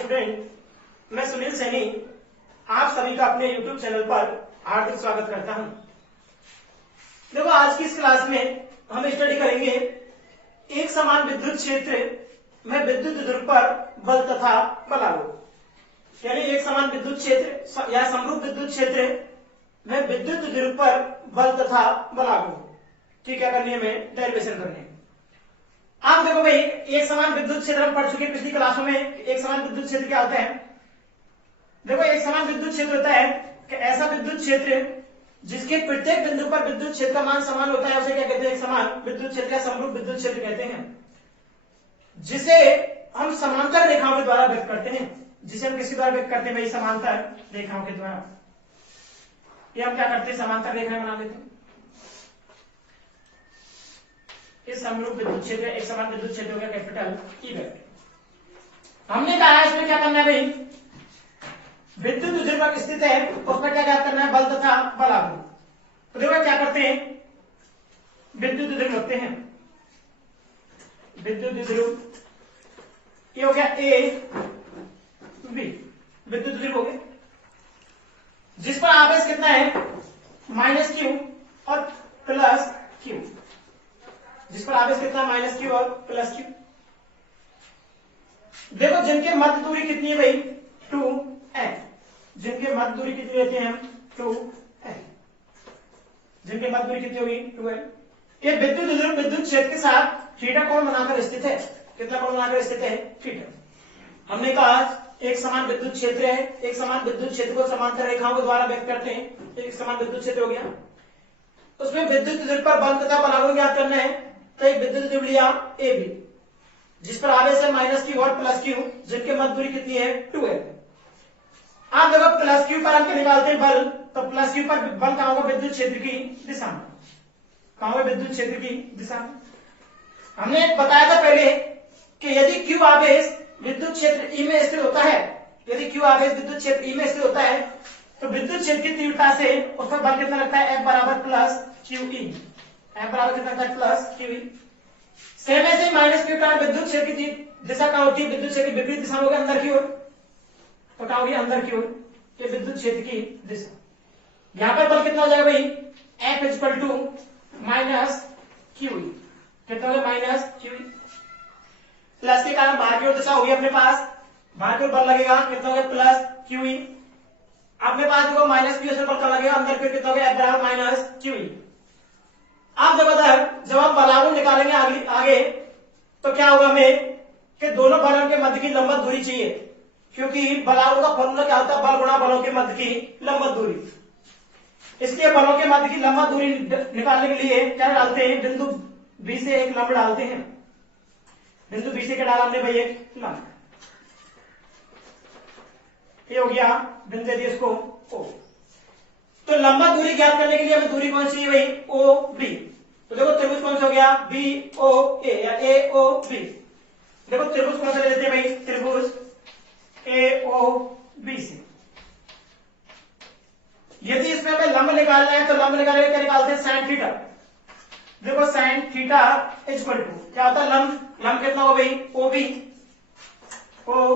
Student, मैं सुनील सैनी आप सभी का अपने YouTube चैनल पर हार्दिक स्वागत करता हूं। देखो, आज की इस क्लास में हम स्टडी करेंगे एक समान विद्युत क्षेत्र में विद्युत ध्रुव पर बल तथा बलागु। यानी एक समान विद्युत क्षेत्र या समरूप विद्युत क्षेत्र में विद्युत ध्रुव पर बल तथा बलागु की क्या करनी है, हमें डेरिवेशन करनी है। आप देखो भाई, एक समान विद्युत क्षेत्र हम पढ़ चुके पिछली क्लासों में। एक समान विद्युत क्षेत्र क्या होता है? देखो, एक समान विद्युत क्षेत्र होता है कि ऐसा विद्युत क्षेत्र जिसके प्रत्येक बिंदु पर विद्युत क्षेत्र का मान समान होता है, उसे क्या कहते हैं? एक समान विद्युत क्षेत्र या समरूप विद्युत क्षेत्र कहते हैं, जिसे हम समांतर रेखाओं के द्वारा व्यक्त करते हैं। जिसे हम किसी द्वारा व्यक्त करते हैं भाई? समांतर रेखाओं के द्वारा। ये हम क्या करते हैं? समांतर रेखाएं बना देते हैं। इस समरूप विद्युत क्षेत्र एक समान विद्युत क्षेत्र हो गया कैपिटल ई वेक्टर। हमने कहा इसमें क्या करना है भाई? विद्युत ध्रुव स्थित है, उसमें क्या करना है? बल तथा बलागु। तो देखो क्या करते हैं, विद्युत ध्रुव रखते हैं। विद्युत ध्रुव ये हो गया ए बी, विद्युत ध्रुव हो गया, जिस पर आवेश कितना है? माइनस क्यू और प्लस क्यू। जिस पर आवेश कितना? माइनस क्यू और प्लस क्यू। देखो, जिनके मध्य दूरी कितनी है भाई? 2n। जिनके मध्य दूरी कितनी रहती है? 2n। जिनके मध्य दूरी कितनी होगी? 2n। ये विद्युत ध्रुव विद्युत क्षेत्र के साथ थीटा कोण बनाकर स्थित है। कितना कोण बनाकर स्थित है? थीटा। हमने कहा एक समान विद्युत क्षेत्र है, एक समान विद्युत क्षेत्र को समांतर रेखाओं के द्वारा व्यक्त करते हैं। एक समान विद्युत क्षेत्र हो गया, उसमें विद्युत ध्रुव पर बल तथा बलागु ज्ञात करना है। तो एक विद्युत ध्रुव लिया ए बी, जिस पर आवेश है माइनस क्यू और प्लस क्यू, जिनके मध्य दूरी कितनी है? 2n। आप देखो, प्लस क्यू पर हम निकालते हैं बल, तो प्लस क्यू पर बल कहां होगा? विद्युत क्षेत्र की दिशा में। कहां होगा? विद्युत क्षेत्र की दिशा में। हमने बताया था पहले कि यदि क्यू आवेश विद्युत क्षेत्र ई में स्थित होता है, यदि क्यू आवेश विद्युत क्षेत्र ई में स्थित होता है, तो विद्युत क्षेत्र की तीव्रता से उस पर बल कितना लगता है? F बराबर प्लस क्यू ई। F बराबर कितना लगता है? Plus Q E. सेम ऐसे माइनस क्यू का विद्युत क्षेत्र की दिशा कहां होती है? विद्युत क्षेत्र की विपरीत दिशा में होगी, अंदर की ओर। तो क्या होगी? अंदर की ओर। ये विद्युत क्षेत्र की दिशा। यहां पर बल कितना हो जाएगा भाई? F equal to minus Q E. कितना होगा? माइनस क्यू ई। प्लस के कारण बाहर की ओर दिशा होगी अपने पास, बाहर की ओर बल लगेगा, कितना हो गया? Plus Q E. अपने पास देखो माइनस क्यू से बल लगेगा, अंदर की ओर कितना हो गया? F बराबर माइनस क्यू ई। आप जब हम बलागु निकालेंगे आगे तो क्या होगा हमें कि दोनों बलों के मध्य की लंबवत दूरी चाहिए, क्योंकि बलागु का फॉर्मूला क्या होता है? बल गुणा बलों के मध्य की लंबवत दूरी। इसलिए बलों के मध्य की लंबवत दूरी निकालने के लिए क्या डालते हैं? बिंदु बी से एक लंब डालते हैं। बिंदु बी से क्या डाला हमने भाई? एक लंब। ये हो गया बिंदु, दे दिए इसको ओ। तो लंबवत दूरी ज्ञात करने के लिए हमें दूरी कौन सी चाहिए भाई? O B. तो देखो, त्रिभुज कौन सा हो गया? बी ओ ए या ए ओ बी। देखो, त्रिभुज कौन सा ले लेते हैं भाई? त्रिभुज ए ओ बी से। यदि इसमें हमें लंब निकालना है तो लंब निकालने क्या निकालते हैं? Sine theta. देखो, साइन थीटा इक्वल टू क्या होता है? लंब कितना होगा भाई? O B. O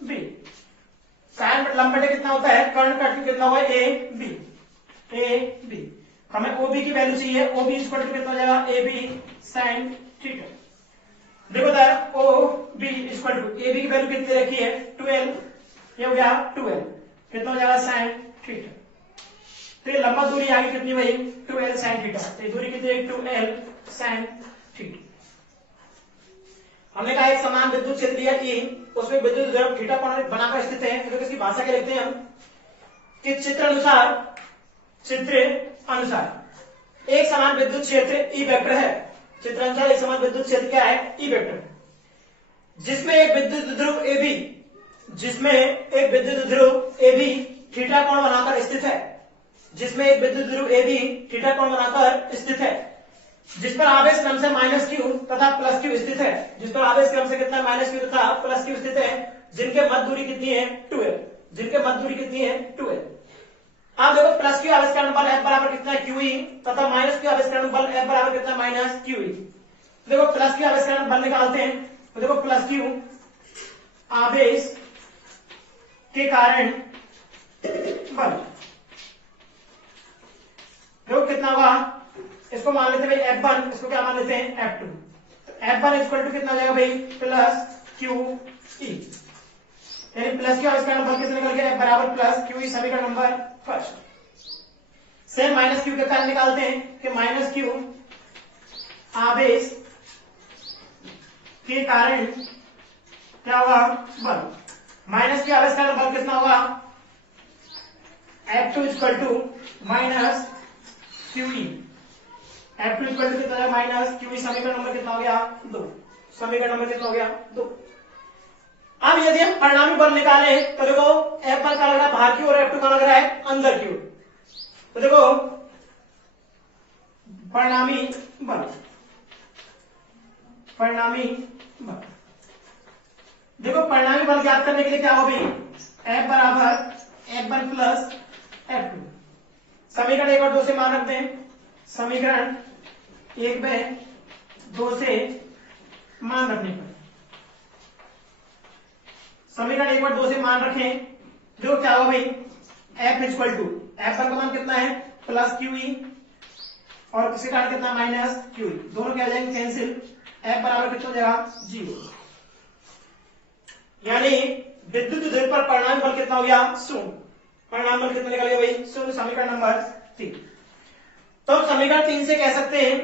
B sine लंब बटे कितना होता है? कर्ण कट कितना होगा? A B. ए बी हमें ओ बी की वैल्यू चाहिए। ओ बी इक्वल टू कितना हो जाएगा? A B sine theta. देखो sir, O B equal to A B की वैल्यू कितनी रखी है? 12। ये हो गया 12, कितना हो जाएगा? Sine theta. तो ये लंबा दूरी आगे कितनी भाई? 12 साइन थीटा। तो दूरी कितनी है? 12 साइन थीटा। हमने कहा एक समान विद्युत क्षेत्र दिया E, उसमें विद्युत ध्रुव थीटा कोण बनाकर स्थित है। तो इसकी भाषा क्या लिखते हैं हम कि चित्र अनुसार एक समान विद्युत क्षेत्र ई वेक्टर है। चित्र अनुसार एक समान विद्युत क्षेत्र क्या है? ई वेक्टर, जिसमें एक विद्युत ध्रुव ए बी थीटा कोण बनाकर स्थित है। जिसमें एक विद्युत ध्रुव ए बी थीटा कोण बनाकर स्थित है, जिस पर आवेश क्रम से माइनस क्यू तथा प्लस क्यू स्थित है। जिस पर आवेश क्रम से कितना? माइनस क्यू तथा प्लस क्यू स्थित है, जिनके मध्य दूरी कितनी है? 2l। जिनके मध्य दूरी कितनी है? 2l। आप देखो, प्लस क्यू आवेश कारण बल F बराबर कितना है? QE तथा माइनस क्यू आवेश कारण बल F बराबर कितना? Minus QE। देखो, प्लस क्यू आवेश कारण बल निकालते हैं। तो देखो, प्लस क्यू आवेश के कारण बल, देखो कितना हुआ, इसको मान लेते हैं F1, इसको क्या मान लेते हैं F2। F1 इक्वल टू कितना हो जाएगा भाई प्लस QE, यानी प्लस क्या इसका नंबर कितना निकल गया F बराबर प्लस QE, समीकरण number first. Same minus Q के कारण निकालते हैं कि माइनस क्यू आवेश के कारण क्या हुआ बल, माइनस क्यू आवेश का बल कितना होगा F2 equal to minus QE, F2 equal to कितना है माइनस QE, समीकरण नंबर कितना हो गया 2, समीकरण नंबर कितना हो गया 2। अब यदि हम परिणामी बल निकाले तो देखो F1 का लग रहा है बाहर की और F2 का लग रहा है अंदर की ओर, तो देखो परिणामी बल, परिणामी बल, देखो परिणामी बल ज्ञात करने के लिए क्या हो भाई F बराबर F1 प्लस F2, समीकरण 1 और 2 से मान रखते हैं, समीकरण 1 में 2 से मान रखने पर, समीकरण 1 और 2 से मान रखें, जो क्या होगा भाई F इक्वल टू F1 का मान कितना है प्लस QE और किसके कारण कितना माइनस QE, दोनों क्या हो जाएंगे कैंसिल, F बराबर कितना हो जाएगा 0, यानी विद्युत ध्रुव पर परिणामी बल कितना हो गया 0, परिणामी बल कितना निकल गया भाई 0, समीकरण नंबर 3। तो समीकरण 3 से कह सकते हैं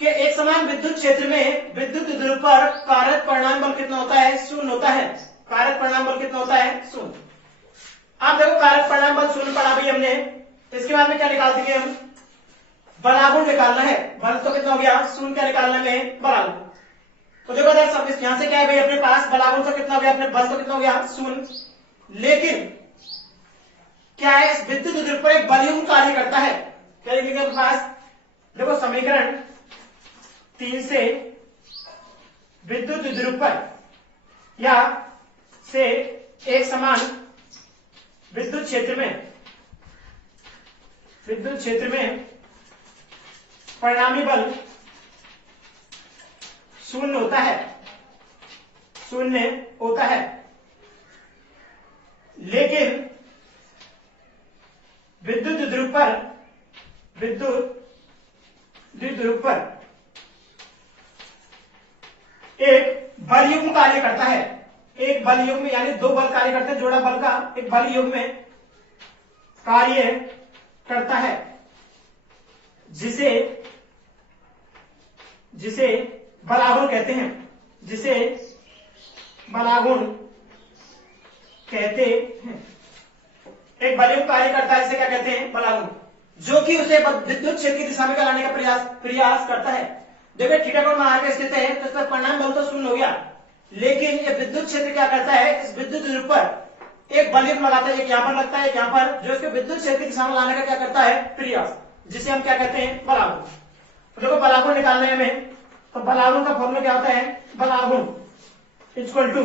कि एक समान विद्युत क्षेत्र में विद्युत ध्रुव पर कारक परिणामी बल कितना होता है 0 होता है, कारक परिणामी बल कितना होता है 0। अब देखो कारक परिणामी बल 0 पढ़ा भाई हमने, इसके बाद में क्या निकाल देंगे हम, बलागुण निकालना है, बल तो कितना हो गया 0, क्या निकालना है बलागुण, तो देखो सब यहां से क्या है भाई अपने पास बलागुण तो कितना हो गया, अपने बल तो कितना हो गया 0, लेकिन क्या है इस विद्युत ध्रुव पर एक बलयुग्म कार्य करता है, क्या लिखेंगे अपने पास, देखो समीकरण 3 से विद्युत ध्रुव पर या से एक समान विद्युत क्षेत्र में परिणामी बल 0 होता है, 0 होता है, लेकिन विद्युत ध्रुव पर एक बल युग्म कार्य करता है, एक बल युग्म यानी दो बल कार्य करते हैं, जोड़ा बल का एक बल युग्म में कार्य करता है, जिसे बलागुण कहते हैं, जिसे बलागुण कहते हैं, एक बल युग्म कार्य करता है जिसे क्या कहते हैं बलागुण, जो कि उसे विद्युत क्षेत्र की दिशा में लाने का प्रयास करता है। देखिए थीटा कोण में आगे स्थित है तो इसका परिणाम बल तो 0 हो गया, लेकिन ये विद्युत क्षेत्र क्या करता है इस विद्युत ध्रुव पर एक बल युग्म लगाता है, एक यहां पर लगता है, एक यहां पर, जो इसके विद्युत क्षेत्र की दिशा में लाने का क्या करता है प्रयास, जिसे हम क्या कहते हैं बलागुण। तो देखो बलागुण निकालने में, तो बलागुण का फॉर्मूला क्या होता है, बलागुण इक्वल टू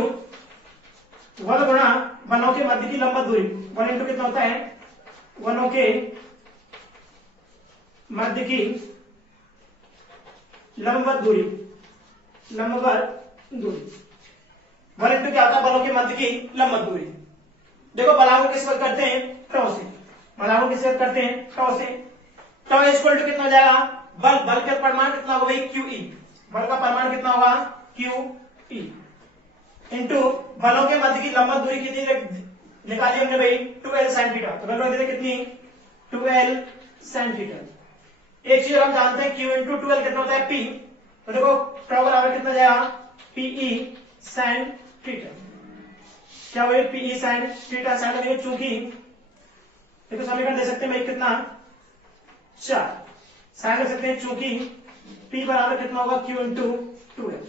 बल गुणा वनों के मध्य की लंबवत दूरी, 1 इंटू कितना होता है वनों के मध्य की लंबवत दूरी, 1 इंटू क्या होता है बलों के मध्य की लंबवत दूरी। देखो बलागुण किस वक्त करते हैं टॉ से, बलागुण किस वक्त करते हैं टॉ से, टॉ इक्वल टू कितना हो जाएगा बल का परिमाण कितना होगा भाई QE, बल का परिमाण कितना होगा QE इंटू बलों के मध्य की लंबवत दूरी कितनी निकाली हमने भाई 2L sin थीटा, तो वैल्यू देते कितनी 2L sin थीटा। एक चीज हम जानते हैं Q इंटू 2L कितना होता है P, तो देखो टॉ बराबर कितना जाएगा PE sin थीटा, क्या हुआ PE sin थीटा, sin लगेगा चूंकि देखो समीकरण दे सकते हैं भाई कितना 4, sin लिख सकते हैं चूंकि P बराबर कितना होगा Q इंटू 2L।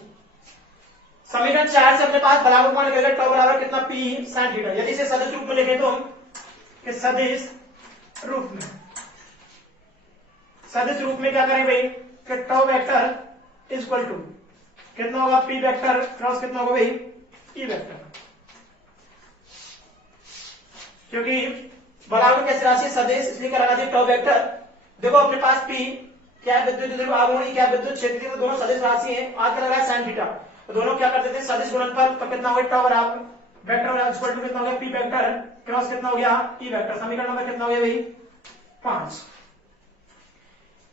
समीकरण 4 से अपने पास बलागुण मान निकलेगा टॉ बराबर कितना P sin थीटा। यदि इसे सदिश रूप में लिखें तो कि सदिश रूप में क्या करें भाई कि टॉ वेक्टर इक्वल टू कितना होगा P वेक्टर क्रॉस कितना होगा भाई E वेक्टर, क्योंकि बलागुण कैसी राशि सदिश इसलिए क्या लगा टॉ वेक्टर। देखो अपने पास P क्या है विद्युत ध्रुव आघूर्ण, क्या विद्युत क्षेत्र, तो दोनों सदिश राशि है, आगे लगा sin थीटा, तो दोनों क्या करते थे सदिश गुणनफल, तो कितना होगा टॉ बराबर वेक्टर इक्वल टू कितना हो गया पी वेक्टर क्रॉस कितना हो गया ई वेक्टर। समीकरण नंबर कितना हो गया भाई 5।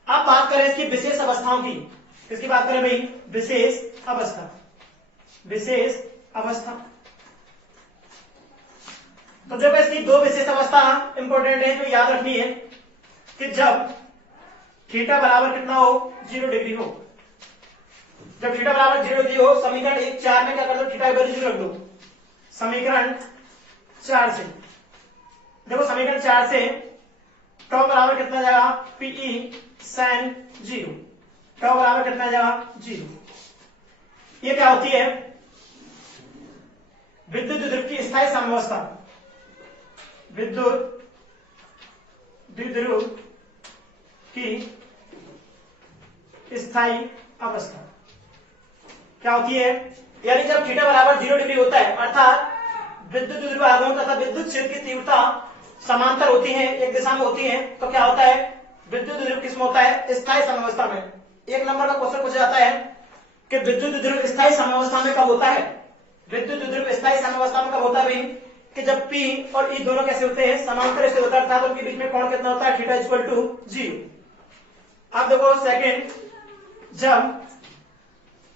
अब बात करें इसकी विशेष अवस्थाओं की। किसकी बात करें भाई विशेष अवस्था। विशेष अवस्था तो जब इसकी दो विशेष अवस्था इंपॉर्टेंट है जो याद रखनी है कि जब थीटा बराबर कितना हो 0 डिग्री हो। जब थीटा बराबर 0 डिग्री हो समीकरण 1 4 में क्या कर दो थीटा वैल्यू 0 रख दो। समीकरण 4 से देखो समीकरण 4 से टॉ बराबर कितना जाएगा पीई साइन 0। टॉ बराबर कितना जाएगा 0। ये क्या होती है विद्युत द्विध्रुव की स्थायी साम्यावस्था। विद्युत द्विध्रुव की स्थायी अवस्था क्या होती है यानी जब थीटा बराबर 0 डिग्री होता है अर्थात विद्युत द्विध्रुव आगमन तथा विद्युत क्षेत्र की तीव्रता समांतर होती है एक दिशा में होती है तो क्या होता है विद्युत द्विध्रुव किसमें होता है स्थायी साम्यावस्था में। एक नंबर का क्वेश्चन पूछा जाता है कि विद्युत द्विध्रुव स्थायी साम्यावस्था में कब होता है। विद्युत द्विध्रुव स्थायी साम्यावस्था में कब होता है भाई कि जब P और E दोनों कैसे होते हैं समांतर से होता है अर्थात उनके बीच में कोण कितना होता है थीटा इक्वल टू 0। अब देखो सेकंड जब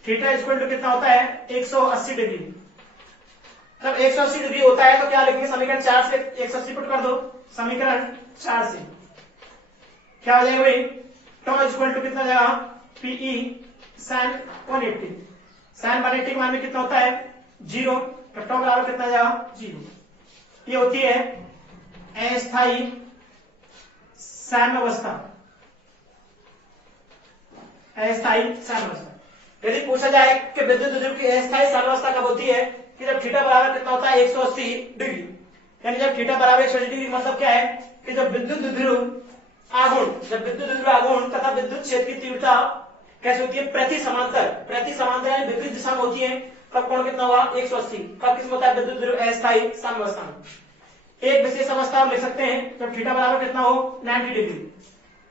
थीटा इक्वल टू कितना होता है 180 डिग्री। जब 180 डिग्री होता है तो क्या लिखेंगे समीकरण 4 से 180 पुट कर दो। समीकरण 4 से क्या हो जाएगा भाई टॉ इक्वल टू कितना जाएगा पीई साइन 180। साइन 180 के मान में कितना होता है 0 तो टॉ बराबर कितना जाएगा 0। ये होती है अस्थायी साम्यावस्था। अस्थायी साम्यावस्था यदि पूछा जाए कि विद्युत द्विध्रुव की अस्थायी साम्यावस्था कब होती है कि जब थीटा बराबर कितना होता है 180 डिग्री। यानी जब थीटा बराबर 180 डिग्री मतलब क्या है कि जब विद्युत द्विध्रुव आघूर्ण तथा विद्युत क्षेत्र की तीव्रता कैसे होती है प्रति समांतर यानी विपरीत दिशा में होती है तब कोण कितना हुआ 180। कब किसमें होता है विद्युत द्विध्रुव अस्थायी साम्यावस्था में। एक विशेष अवस्था हम लिख सकते हैं जब थीटा बराबर कितना हो 90 डिग्री।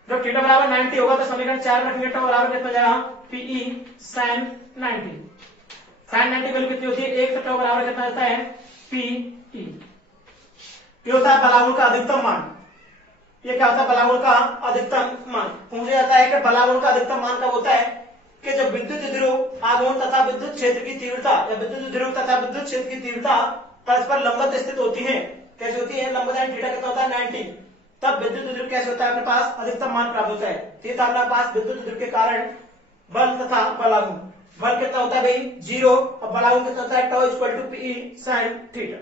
जब थीटा बराबर 90 होगा तो समीकरण 4 में रखेंगे टॉ बराबर कितना जाएगा पीई साइन 90। साइन 90 वैल्यू कितनी होती है 1 तो टॉ बराबर कितना आता है पीई। ये होता है बलागुण का अधिकतम मान। ये क्या होता है बलागुण का अधिकतम मान। पूछा जाता है कि बलागुण का अधिकतम मान कब होता है कि जब विद्युत द्विध्रुव आघूर्ण तथा विद्युत क्षेत्र की तीव्रता या विद्युत द्विध्रुव तथा विद्युत क्षेत्र की तीव्रता परस्पर लंबवत स्थित होती है। कैसे होती है लंबवत थीटा कितना होता है 90 तब विद्युत द्विध्रुव कैसे होता है अपने पास अधिकतम मान प्राप्त होता है। ये था अपने पास विद्युत द्विध्रुव के कारण बल तथा बलागुण। बल कितना होता है भाई 0 और बलागुण कितना होता है tau equal to p E sine theta.